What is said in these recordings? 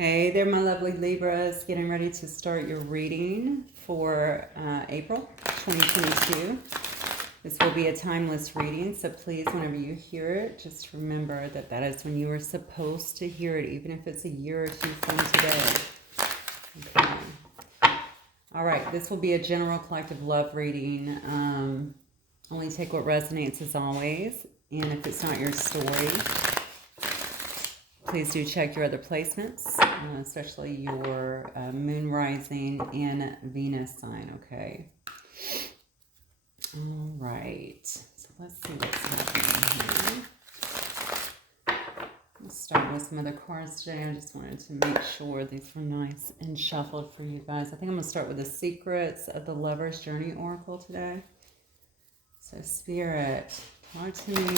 Hey there, my lovely Libras. Getting ready to start your reading for April 2022. This will be a timeless reading, so please, whenever you hear it, just remember that that is when you were supposed to hear it, even if it's a year or two from today. Okay. All right, this will be a general collective love reading. Only take what resonates as always, and if it's not your story, please do check your other placements, especially your moon rising and Venus sign, okay? All right, so let's see what's happening here. Let's start with some other cards today. I just wanted to make sure these were nice and shuffled for you guys. I think I'm going to start with the Secrets of the Lover's Journey Oracle today. So Spirit, talk to me.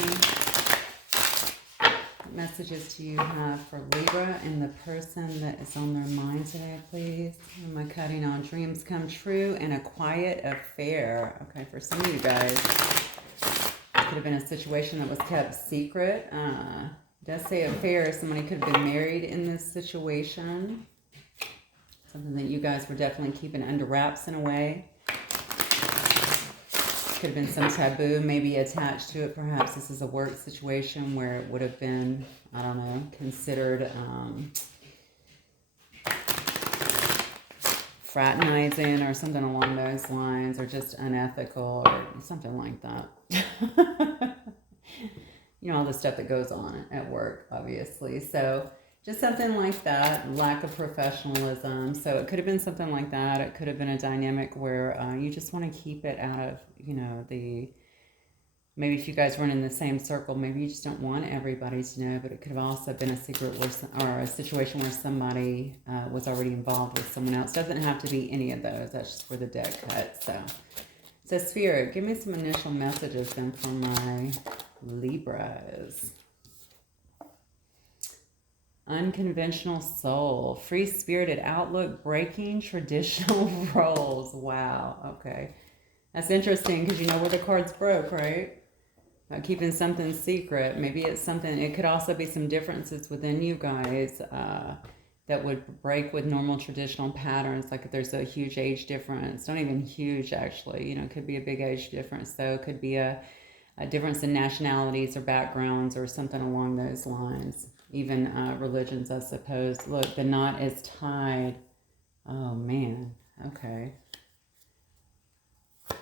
What messages do you have for Libra and the person that is on their mind today, please? Am I cutting on dreams come true and a quiet affair? Okay, for some of you guys, it could have been a situation that was kept secret. It does say affair. Somebody could have been married in this situation. Something that you guys were definitely keeping under wraps in a way. Could have been some taboo maybe attached to it. Perhaps this is a work situation where it would have been, I don't know, considered fraternizing or something along those lines, or just unethical or something like that. You know, all the stuff that goes on at work, obviously. So just something like that, lack of professionalism. So it could have been something like that. It could have been a dynamic where you just want to keep it out of, you know, maybe if you guys weren't in the same circle, maybe you just don't want everybody to know, but it could have also been a secret or a situation where somebody was already involved with someone else. Doesn't have to be any of those. That's just where the deck cuts. So Spirit, give me some initial messages then for my Libras. Unconventional soul, free-spirited outlook, breaking traditional roles. Wow, okay. That's interesting because you know where the cards broke, right? About keeping something secret. Maybe it's something, it could also be some differences within you guys that would break with normal traditional patterns. Like if there's a huge age difference, not even huge actually, you know, it could be a big age difference though. It could be a difference in nationalities or backgrounds or something along those lines. Even religions, I suppose. Look, the knot is tied. Oh, man. Okay. It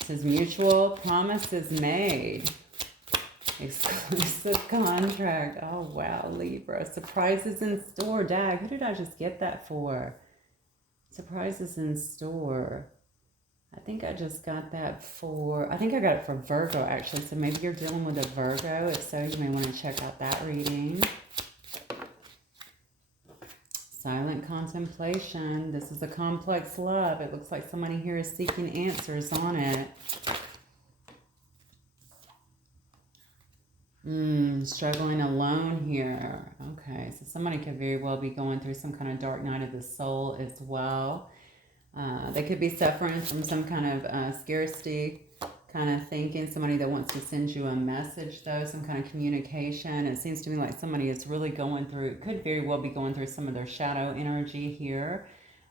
says mutual promises made. Exclusive contract. Oh, wow, Libra. Surprises in store. Dag, who did I just get that for? Surprises in store. I think I just got that I think I got it for Virgo, actually. So maybe you're dealing with a Virgo. If so, you may want to check out that reading. Silent contemplation. This is a complex love. It looks like somebody here is seeking answers on it. Struggling alone here. Okay, so somebody could very well be going through some kind of dark night of the soul as well. They could be suffering from some kind of scarcity kind of thinking. Somebody that wants to send you a message, though, some kind of communication. It seems to me like somebody is really going through, could very well be going through some of their shadow energy here.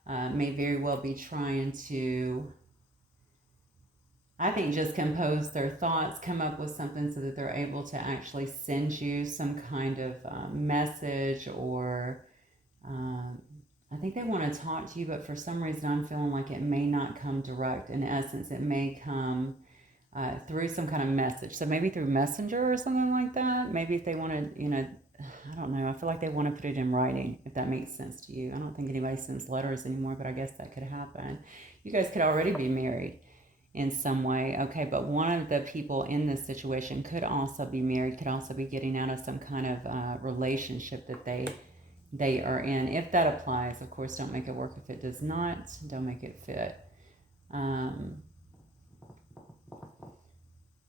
May very well be trying to, I think, just compose their thoughts, come up with something so that they're able to actually send you some kind of message or... I think they want to talk to you, but for some reason I'm feeling like it may not come direct. In essence, it may come through some kind of message. So maybe through Messenger or something like that. Maybe if they want to, you know, I don't know. I feel like they want to put it in writing, if that makes sense to you. I don't think anybody sends letters anymore, but I guess that could happen. You guys could already be married in some way. Okay, but one of the people in this situation could also be married, could also be getting out of some kind of relationship that they are in. If that applies, of course, don't make it work. If it does not, don't make it fit.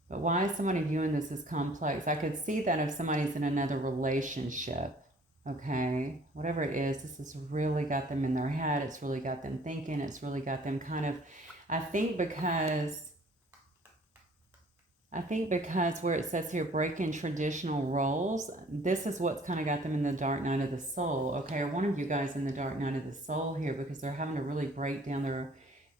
But why is somebody viewing this as complex? I could see that if somebody's in another relationship, okay, whatever it is, this has really got them in their head. It's really got them thinking. It's really got them kind of, I think, because I think because where it says here, breaking traditional roles, this is what's kind of got them in the dark night of the soul, okay? Or one of you guys in the dark night of the soul here, because they're having to really break down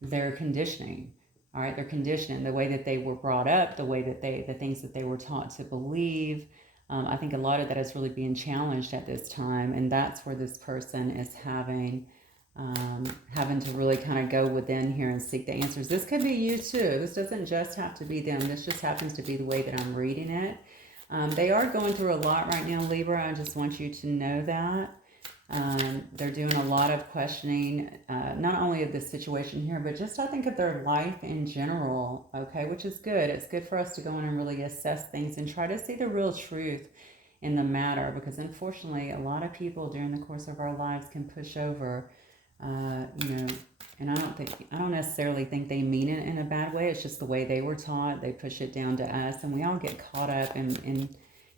their conditioning, all right? Their conditioning, the way that they were brought up, the way that the things that they were taught to believe. I think a lot of that is really being challenged at this time, and that's where this person is having to really kind of go within here and seek the answers. This could be you too. This doesn't just have to be them. This just happens to be the way that I'm reading it. They are going through a lot right now, Libra. I just want you to know that. They're doing a lot of questioning, not only of the situation here, but just I think of their life in general, okay, which is good. It's good for us to go in and really assess things and try to see the real truth in the matter, because unfortunately, a lot of people during the course of our lives can push over, and I don't necessarily think they mean it in a bad way. It's just the way they were taught. They push it down to us, and we all get caught up and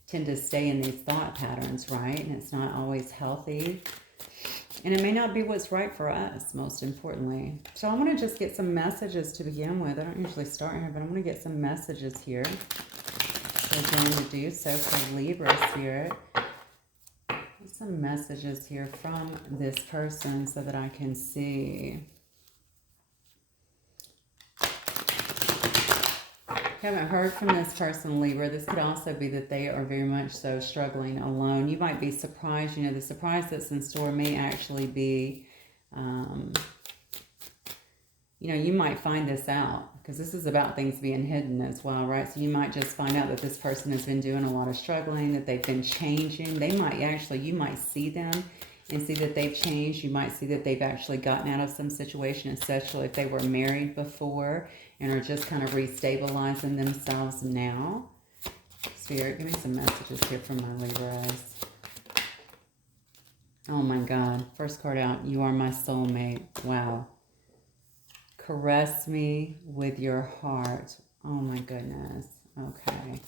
tend to stay in these thought patterns, right? And it's not always healthy. And it may not be what's right for us, most importantly. So I want to just get some messages to begin with. I don't usually start here, but I want to get some messages here. So I'm going to do so for Libra Spirit. Some messages here from this person so that I can see. Haven't heard from this person, Libra. This could also be that they are very much so struggling alone. You might be surprised. The surprise that's in store may actually be, you might find this out, because this is about things being hidden as well, right? So you might just find out that this person has been doing a lot of struggling, that they've been changing. They might actually, you might see them and see that they've changed. You might see that they've actually gotten out of some situation, especially if they were married before and are just kind of restabilizing themselves now. Spirit, give me some messages here from my Libras. Oh my God. First card out, you are my soulmate. Wow. Caress me with your heart. Oh my goodness. Okay.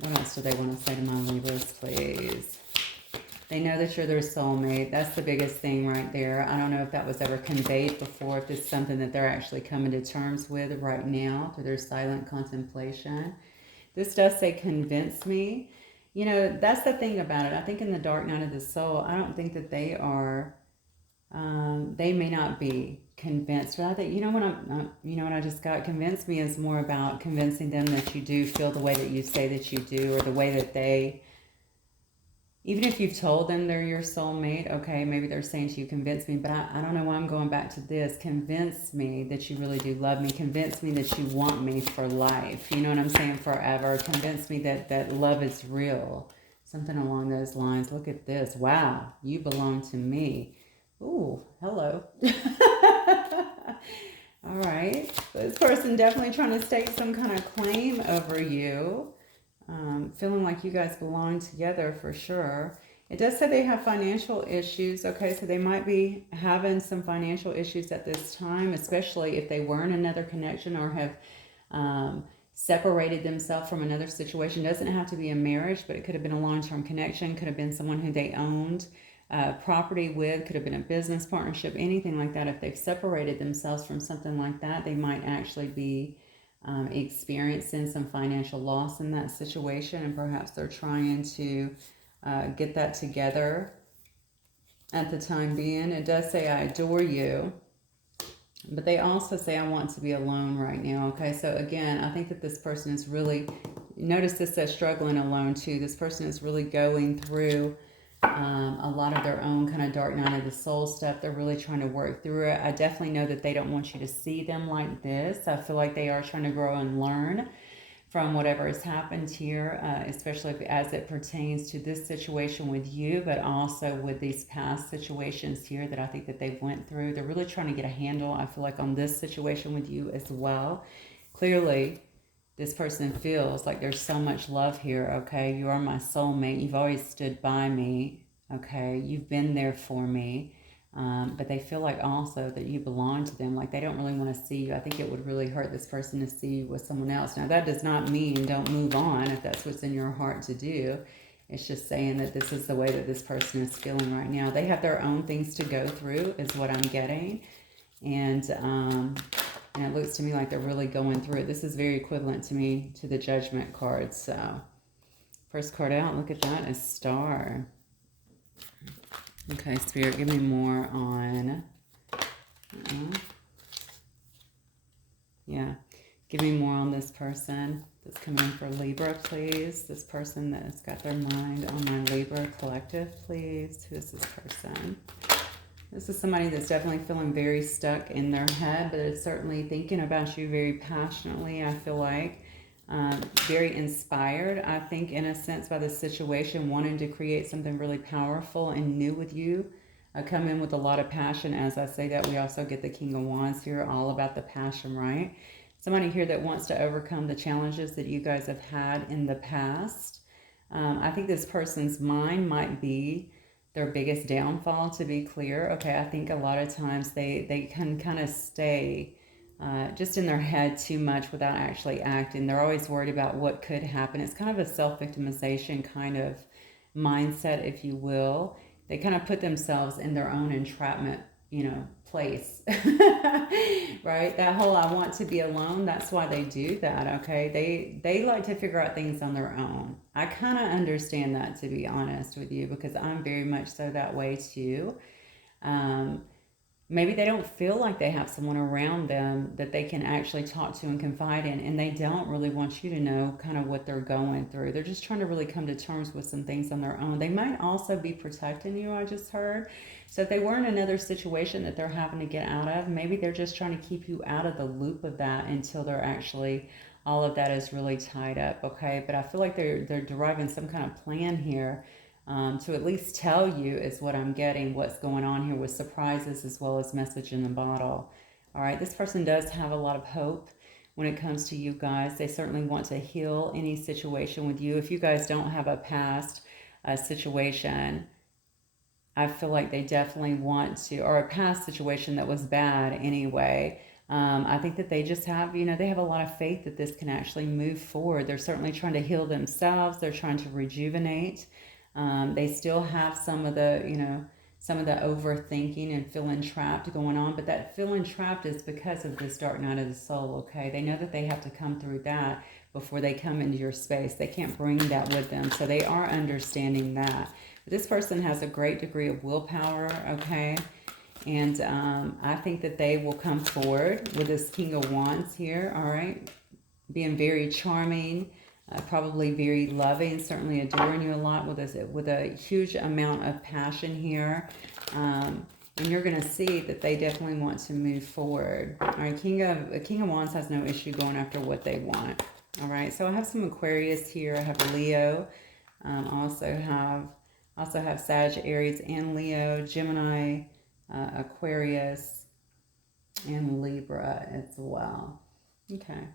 What else do they want to say to my Libras, please? They know that you're their soulmate. That's the biggest thing right there. I don't know if that was ever conveyed before, if it's something that they're actually coming to terms with right now through their silent contemplation. This does say, convince me. That's the thing about it. I think in the dark night of the soul, I don't think that they are, they may not be convinced. But I think, what I just got, convince me is more about convincing them that you do feel the way that you say that you do, or the way that they, even if you've told them they're your soulmate, okay, maybe they're saying to you, convince me, but I don't know why I'm going back to this. Convince me that you really do love me. Convince me that you want me for life. You know what I'm saying? Forever. Convince me that love is real. Something along those lines. Look at this. Wow, you belong to me. Ooh, hello. All right. This person definitely trying to stake some kind of claim over you. Feeling like you guys belong together for sure. It does say they have financial issues. Okay, so they might be having some financial issues at this time, especially if they were in another connection or have separated themselves from another situation. It doesn't have to be a marriage, but it could have been a long-term connection. Could have been someone who they owned property with. Could have been a business partnership, anything like that. If they've separated themselves from something like that, they might actually be experiencing some financial loss in that situation, and perhaps they're trying to get that together at the time being. It does say, I adore you, but they also say, I want to be alone right now. Okay, so again, I think that this person is really, notice this says struggling alone too. This person is really going through a lot of their own kind of dark night of the soul stuff. They're really trying to work through it. I definitely know that they don't want you to see them like this. I feel like they are trying to grow and learn from whatever has happened here, especially as it pertains to this situation with you, but also with these past situations here that I think that they've went through. They're really trying to get a handle, I feel like, on this situation with you as well. Clearly, this person feels like there's so much love here, okay? You are my soulmate. You've always stood by me, okay? You've been there for me. But they feel like also that you belong to them. Like they don't really want to see you. I think it would really hurt this person to see you with someone else. Now, that does not mean don't move on if that's what's in your heart to do. It's just saying that this is the way that this person is feeling right now. They have their own things to go through is what I'm getting. And And it looks to me like they're really going through it. This is very equivalent to me to the Judgment card. So first card out, look at that, is Star. Okay, Spirit, give me more on... yeah, give me more on this person that's coming in for Libra, please. This person that's got their mind on my Libra collective, please. Who is this person? This is somebody that's definitely feeling very stuck in their head, but it's certainly thinking about you very passionately, I feel like. Very inspired, I think, in a sense, by the situation, wanting to create something really powerful and new with you. Come in with a lot of passion. As I say that, we also get the King of Wands here, all about the passion, right? Somebody here that wants to overcome the challenges that you guys have had in the past. I think this person's mind might be their biggest downfall, to be clear. Okay, I think a lot of times they can kind of stay just in their head too much without actually acting. They're always worried about what could happen. It's kind of a self-victimization kind of mindset, if you will. They kind of put themselves in their own entrapment, place, right? That whole I want to be alone, that's why they do that, okay? They like to figure out things on their own. I kind of understand that, to be honest with you, because I'm very much so that way too. Maybe they don't feel like they have someone around them that they can actually talk to and confide in, and they don't really want you to know kind of what they're going through. They're just trying to really come to terms with some things on their own. They might also be protecting you, I just heard. So if they were in another situation that they're having to get out of, maybe they're just trying to keep you out of the loop of that until they're actually, all of that is really tied up, okay? But I feel like they're deriving some kind of plan here to at least tell you, is what I'm getting, what's going on here, with surprises as well as message in the bottle. All right, this person does have a lot of hope when it comes to you guys. They certainly want to heal any situation with you. If you guys don't have a past situation, I feel like they definitely want to, or a past situation that was bad anyway. I think that they just have, they have a lot of faith that this can actually move forward. They're certainly trying to heal themselves. They're trying to rejuvenate. They still have some of the, some of the overthinking and feeling trapped going on, but that feeling trapped is because of this dark night of the soul, okay? They know that they have to come through that before they come into your space. They can't bring that with them, so they are understanding that. But this person has a great degree of willpower, okay? And I think that they will come forward with this King of Wands here, all right? Being very charming, probably very loving, certainly adoring you a lot with a huge amount of passion here. And you're going to see that they definitely want to move forward. All right, King of Wands has no issue going after what they want. All right, so I have some Aquarius here. I have Leo. Also have Sag, Aries, and Leo, Gemini, Aquarius, and Libra as well. Okay.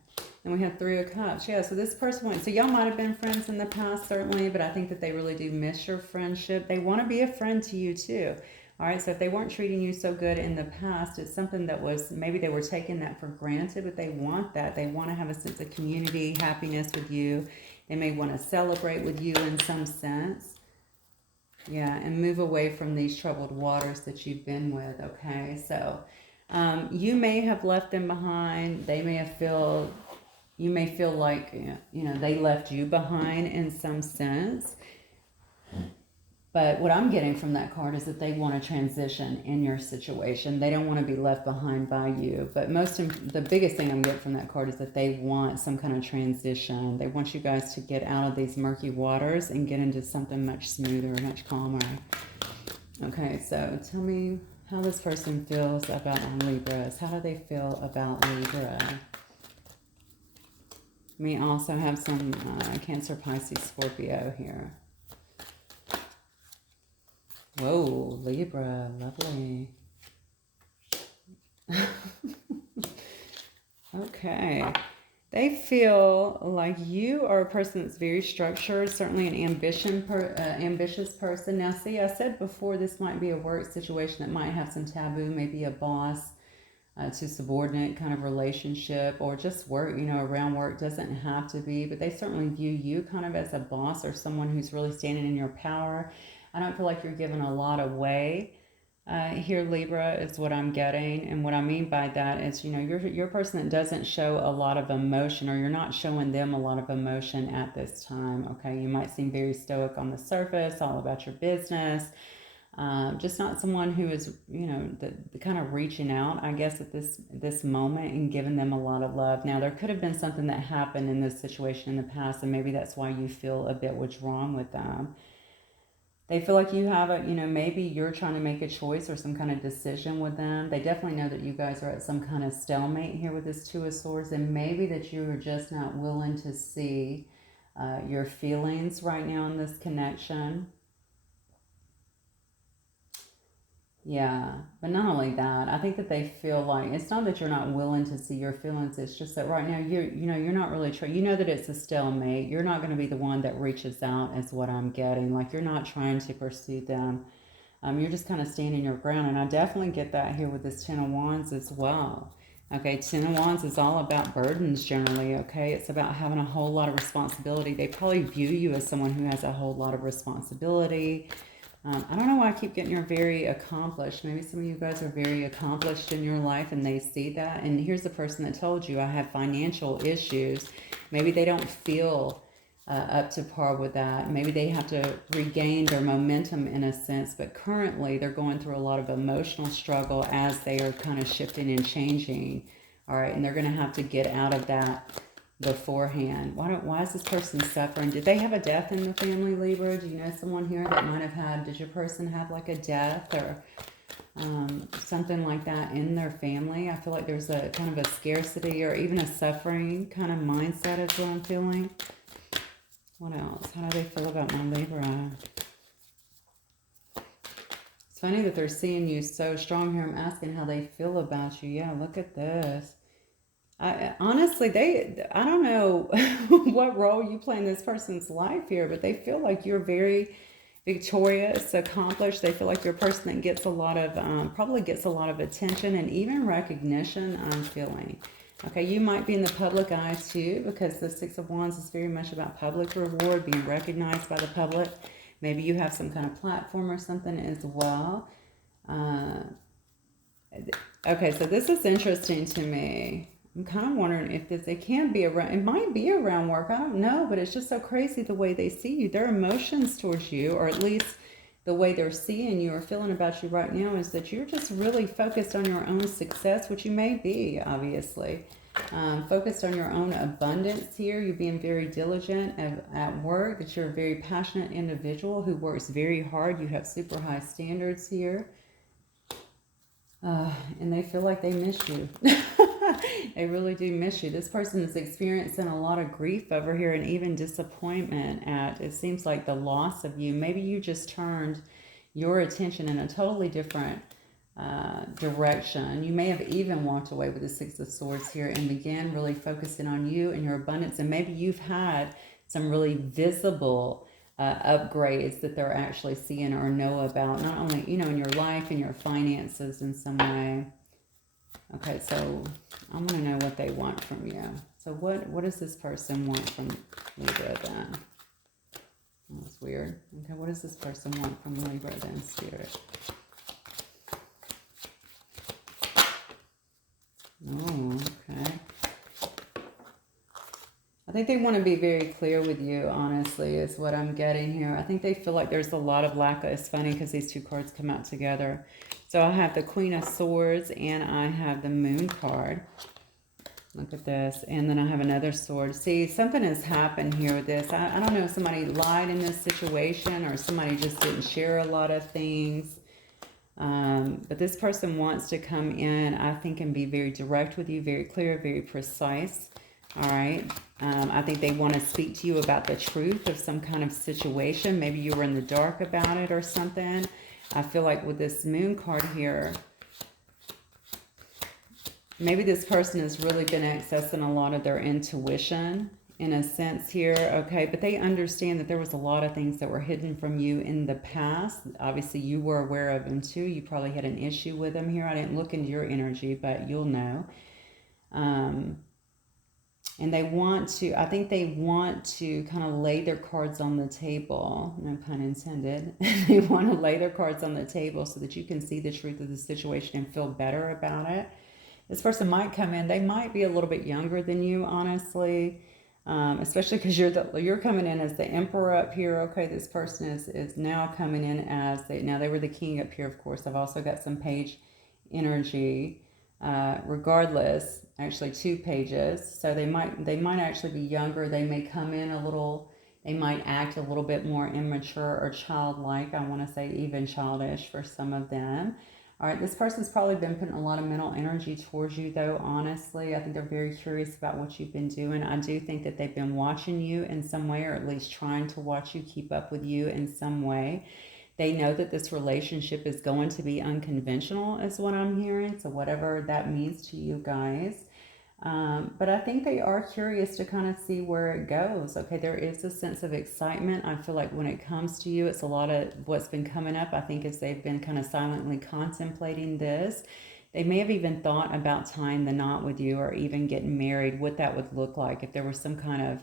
And we have Three of Cups. Yeah, so this person went. So y'all might have been friends in the past, certainly, but I think that they really do miss your friendship. They want to be a friend to you, too. All right, so if they weren't treating you so good in the past, it's something that was, maybe they were taking that for granted, but they want that. They want to have a sense of community, happiness with you. They may want to celebrate with you in some sense. Yeah, and move away from these troubled waters that you've been with, okay? So you may have left them behind. They may have you may feel like, they left you behind in some sense. But what I'm getting from that card is that they want to transition in your situation. They don't want to be left behind by you. But the biggest thing I'm getting from that card is that they want some kind of transition. They want you guys to get out of these murky waters and get into something much smoother, much calmer. Okay, so tell me how this person feels about Libras. How do they feel about Libra? We also have some Cancer, Pisces, Scorpio here. Whoa, Libra, lovely. Okay. They feel like you are a person that's very structured, certainly an ambitious person. Now, see, I said before this might be a work situation that might have some taboo, maybe a boss to subordinate kind of relationship, or just work, around work. Doesn't have to be, but they certainly view you kind of as a boss or someone who's really standing in your power. I don't feel like you're giving a lot away. Here, Libra, is what I'm getting. And what I mean by that is, you're a person that doesn't show a lot of emotion, or you're not showing them a lot of emotion at this time. Okay. You might seem very stoic on the surface, all about your business. Just not someone who is, the kind of reaching out, I guess, at this moment and giving them a lot of love. Now, there could have been something that happened in this situation in the past, and maybe that's why you feel a bit withdrawn with them. They feel like you have maybe you're trying to make a choice or some kind of decision with them. They definitely know that you guys are at some kind of stalemate here with this Two of Swords, and maybe that you are just not willing to see your feelings right now in this connection. Yeah, but not only that, I think that they feel like it's not that you're not willing to see your feelings. It's just that right now you're not really trying. You know that it's a stalemate. You're not going to be the one that reaches out, is what I'm getting. Like you're not trying to pursue them. You're just kind of standing your ground, and I definitely get that here with this Ten of Wands as well. Okay, Ten of Wands is all about burdens generally. Okay, it's about having a whole lot of responsibility. They probably view you as someone who has a whole lot of responsibility. I don't know why I keep getting you're very accomplished. Maybe some of you guys are very accomplished in your life and they see that. And here's the person that told you, I have financial issues. Maybe they don't feel up to par with that. Maybe they have to regain their momentum in a sense. But currently they're going through a lot of emotional struggle as they are kind of shifting and changing. All right. And they're going to have to get out of that beforehand. Why is this person suffering? Did they have a death in the family, Libra? Do you know someone here that might have had, did your person have like a death or something like that in their family? I feel like there's a kind of a scarcity or even a suffering kind of mindset is what I'm feeling. What else? How do they feel about my Libra? It's funny that they're seeing you so strong here. I'm asking how they feel about you. Yeah, look at this. Honestly, I don't know what role you play in this person's life here, but they feel like you're very victorious, accomplished. They feel like you're a person that gets a lot of, probably gets a lot of attention and even recognition, I'm feeling. Okay, you might be in the public eye too, because the Six of Wands is very much about public reward, being recognized by the public. Maybe you have some kind of platform or something as well. Okay, so this is interesting to me. I'm kind of wondering if this, it can be around, it might be around work. I don't know, but it's just so crazy the way they see you. Their emotions towards you, or at least the way they're seeing you or feeling about you right now, is that you're just really focused on your own success, which you may be, obviously. Focused on your own abundance here. You're being very diligent at work, that you're a very passionate individual who works very hard. You have super high standards here. And they feel like they miss you. They really do miss you. This person is experiencing a lot of grief over here and even disappointment at, it seems like, the loss of you. Maybe you just turned your attention in a totally different direction. You may have even walked away with the Six of Swords here and began really focusing on you and your abundance. And maybe you've had some really visible upgrades that they're actually seeing or know about, not only, in your life and your finances in some way. Okay, so I'm going to know what they want from you. So what does this person want from Libra then? That's weird. Okay, what does this person want from Libra then, Spirit? Oh, okay. I think they want to be very clear with you, honestly, is what I'm getting here. I think they feel like there's a lot of lack of, it's funny because these two cards come out together. So I have the Queen of Swords and I have the Moon card. Look at this. And then I have another sword. See, something has happened here with this. I don't know if somebody lied in this situation or somebody just didn't share a lot of things. But this person wants to come in, I think, and be very direct with you, very clear, very precise. All right. I think they want to speak to you about the truth of some kind of situation. Maybe you were in the dark about it or something. I feel like with this Moon card here, maybe this person has really been accessing a lot of their intuition in a sense here, okay? But they understand that there was a lot of things that were hidden from you in the past. Obviously, you were aware of them too. You probably had an issue with them here. I didn't look into your energy, but you'll know. And they want to, I think they want to kind of lay their cards on the table, no pun intended. They want to lay their cards on the table so that you can see the truth of the situation and feel better about it. This person might come in, they might be a little bit younger than you, honestly, especially because you're coming in as the emperor up here. Okay, this person is now coming in as, now they were the king up here, of course. I've also got some page energy. Regardless, actually 2 pages, so they might actually be younger. They may come in a little, they might act a little bit more immature or childlike. I want to say even childish for some of them. All right, this person's probably been putting a lot of mental energy towards you, though, honestly. I think they're very curious about what you've been doing. I do think that they've been watching you in some way, or at least trying to watch you, keep up with you in some way. They know that this relationship is going to be unconventional, is what I'm hearing. So whatever that means to you guys. But I think they are curious to kind of see where it goes. Okay, there is a sense of excitement. I feel like when it comes to you, it's a lot of what's been coming up. I think as they've been kind of silently contemplating this, they may have even thought about tying the knot with you or even getting married, what that would look like if there was some kind of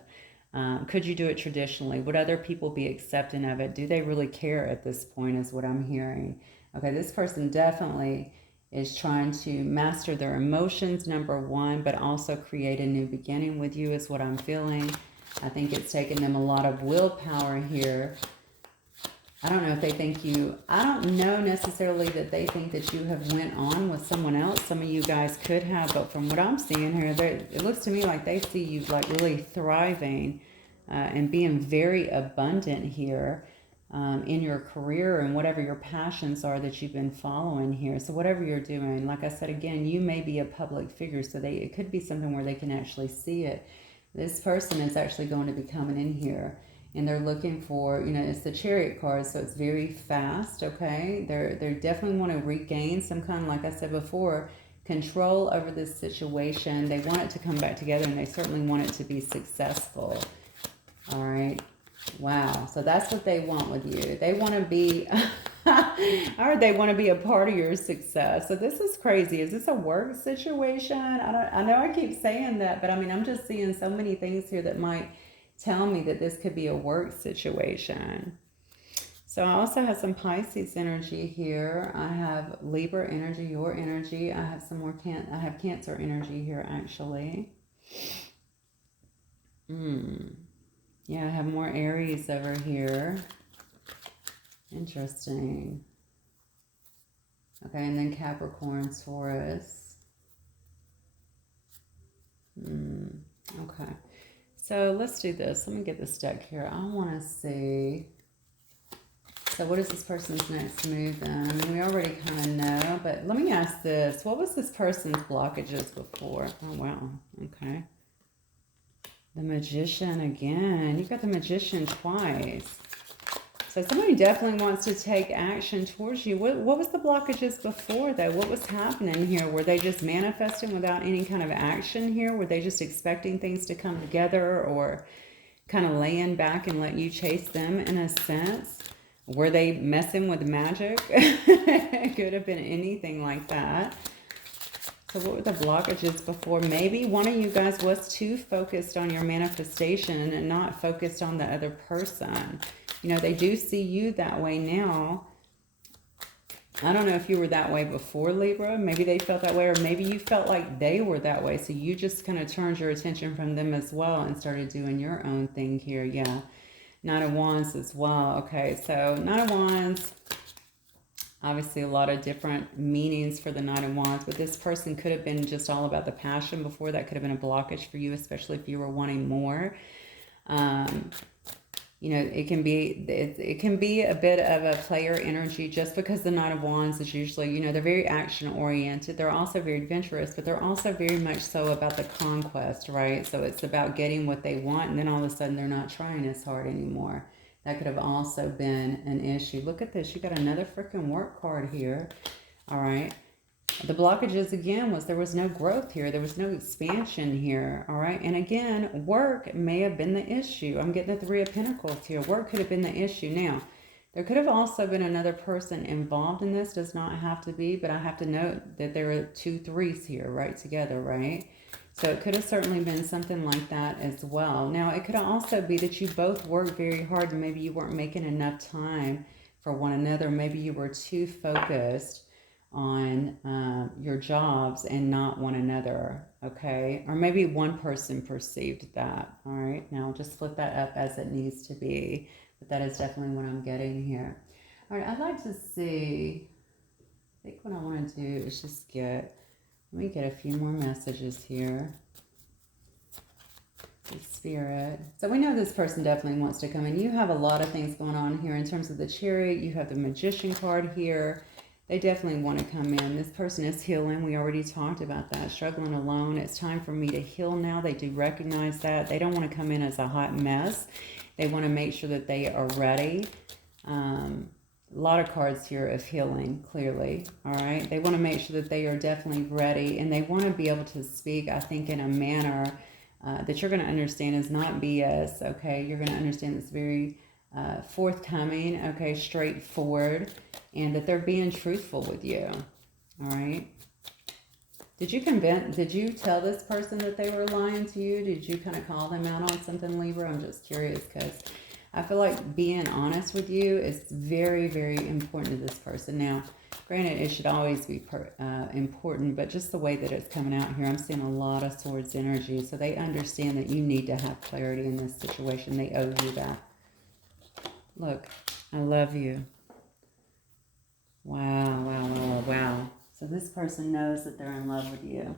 could you do it traditionally? Would other people be accepting of it? Do they really care at this point, is what I'm hearing. Okay, this person definitely is trying to master their emotions, number one, but also create a new beginning with you, is what I'm feeling. I think it's taken them a lot of willpower here. I don't know if they think you, I don't know necessarily that they think that you have went on with someone else. Some of you guys could have, but from what I'm seeing here, it looks to me like they see you like really thriving and being very abundant here in your career and whatever your passions are that you've been following here. So whatever you're doing, like I said, again, you may be a public figure, so it could be something where they can actually see it. This person is actually going to be coming in here. And they're looking for, it's the Chariot card, so it's very fast, okay? They definitely want to regain some kind of, like I said before, control over this situation. They want it to come back together, and they certainly want it to be successful. All right. Wow. So that's what they want with you. They want to be, or they want to be a part of your success. So this is crazy. Is this a work situation? I know I keep saying that, but I mean, I'm just seeing so many things here that might tell me that this could be a work situation. So I also have some Pisces energy here. I have Libra energy, your energy. I have some more I have Cancer energy here, actually. Yeah, I have more Aries over here. Interesting. Okay, and then Capricorn, Taurus. Okay. So let's do this. Let me get this deck here. I want to see. So what is this person's next move then? We already kind of know, but let me ask this. What was this person's blockages before? Oh, wow. Okay. The Magician again. You got the Magician twice. So somebody definitely wants to take action towards you. What was the blockages before, though? What was happening here? Were they just manifesting without any kind of action here? Were they just expecting things to come together, or kind of laying back and let you chase them in a sense? Were they messing with magic? It could have been anything like that. So what were the blockages before? Maybe one of you guys was too focused on your manifestation and not focused on the other person. They do see you that way now. I don't know if you were that way before, Libra. Maybe they felt that way, or maybe you felt like they were that way. So you just kind of turned your attention from them as well and started doing your own thing here. Yeah. Knight of Wands as well. Okay, so Knight of Wands. Obviously, a lot of different meanings for the Knight of Wands, but this person could have been just all about the passion before. That could have been a blockage for you, especially if you were wanting more. It can be a bit of a player energy, just because the Knight of Wands is usually, they're very action oriented. They're also very adventurous, but they're also very much so about the conquest, right? So it's about getting what they want, and then all of a sudden they're not trying as hard anymore. That could have also been an issue. Look at this. You got another freaking work card here. All right. The blockages, again, was there was no growth here. There was no expansion here. All right. And again, work may have been the issue. I'm getting the Three of Pentacles here. Work could have been the issue. Now, there could have also been another person involved in this. Does not have to be, but I have to note that there are 2 threes here right together, right? So it could have certainly been something like that as well. Now, it could also be that you both worked very hard and maybe you weren't making enough time for one another. Maybe you were too focused on your jobs and not one another, okay? Or maybe one person perceived that, all right? Now, just flip that up as it needs to be, but that is definitely what I'm getting here. All right, I'd like to see, I think what I want to do is just let me get a few more messages here. Spirit. So we know this person definitely wants to come in. You have a lot of things going on here in terms of the Chariot. You have the Magician card here. They definitely want to come in. This person is healing. We already talked about that. Struggling alone. It's time for me to heal now. They do recognize that. They don't want to come in as a hot mess. They want to make sure that they are ready. A lot of cards here of healing, clearly. All right. They want to make sure that they are definitely ready. And they want to be able to speak, I think, in a manner that you're going to understand is not BS, okay? You're going to understand it's very forthcoming, okay, straightforward, and that they're being truthful with you, all right? Did you tell this person that they were lying to you? Did you kind of call them out on something, Libra? I'm just curious because I feel like being honest with you is very, very important to this person. Now, granted, it should always be important, but just the way that it's coming out here, I'm seeing a lot of Swords energy. So they understand that you need to have clarity in this situation. They owe you that. Look, I love you. Wow, wow, wow, wow. So this person knows that they're in love with you.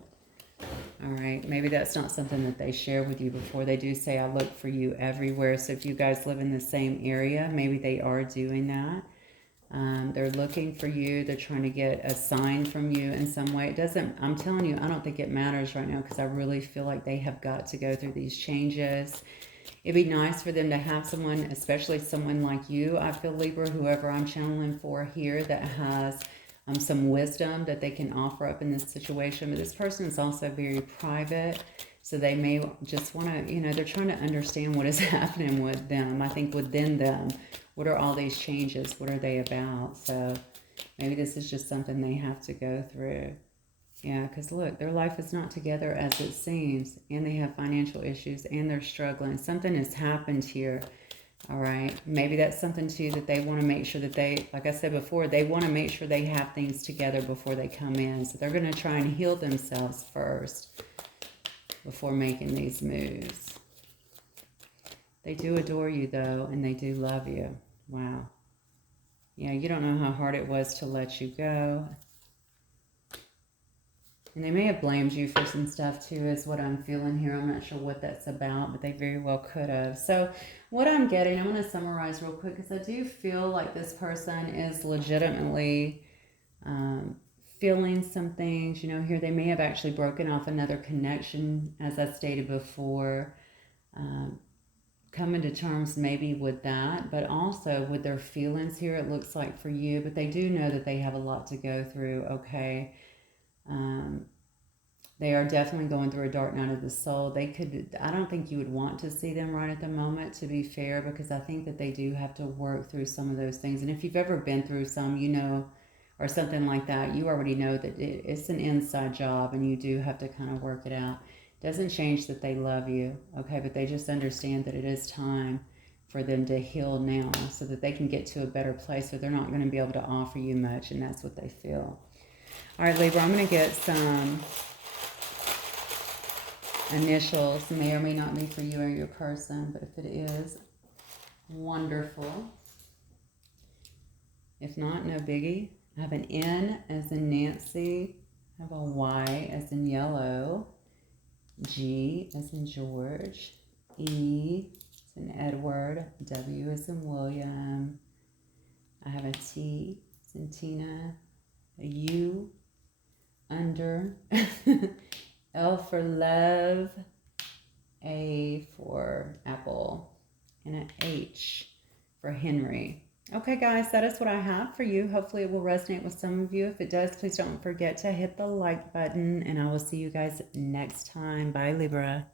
All right, maybe that's not something that they share with you before. They do say, I look for you everywhere. So if you guys live in the same area, maybe they are doing that. They're looking for you. They're trying to get a sign from you in some way. It doesn't, I'm telling you, I don't think it matters right now because I really feel like they have got to go through these changes. It'd be nice for them to have someone, especially someone like you, I feel, Libra, whoever I'm channeling for here, that has some wisdom that they can offer up in this situation. But this person is also very private. So they may just want to, you know, they're trying to understand what is happening with them. I think within them, what are all these changes? What are they about? So maybe this is just something they have to go through. Yeah, because look, their life is not together as it seems. And they have financial issues and they're struggling. Something has happened here. All right. Maybe that's something too that they want to make sure that they, like I said before, they want to make sure they have things together before they come in. So they're going to try and heal themselves first before making these moves. They do adore you though, and they do love you. Wow. Yeah, you don't know how hard it was to let you go. And they may have blamed you for some stuff too, is what I'm feeling here. I'm not sure what that's about, but they very well could have. So what I'm getting, I'm going to summarize real quick because I do feel like this person is legitimately feeling some things. You know, here they may have actually broken off another connection, as I stated before. Coming to terms maybe with that, but also with their feelings here, it looks like for you. But they do know that they have a lot to go through, okay? They are definitely going through a dark night of the soul. They could, I don't think you would want to see them right at the moment, to be fair, because I think that they do have to work through some of those things. And if you've ever been through some, you know, or something like that, you already know that it's an inside job and you do have to kind of work it out. Doesn't change that they love you, okay? But they just understand that it is time for them to heal now so that they can get to a better place, so they're not going to be able to offer you much, and that's what they feel. All right, Libra, I'm going to get some initials. May or may not be for you or your person, but if it is, wonderful. If not, no biggie. I have an N as in Nancy. I have a Y as in yellow. G as in George. E as in Edward. W as in William. I have a T as in Tina. A U under. L for love. A for apple. And an H for Henry. Okay, guys, that is what I have for you. Hopefully it will resonate with some of you. If it does, please don't forget to hit the like button, and I will see you guys next time. Bye, Libra.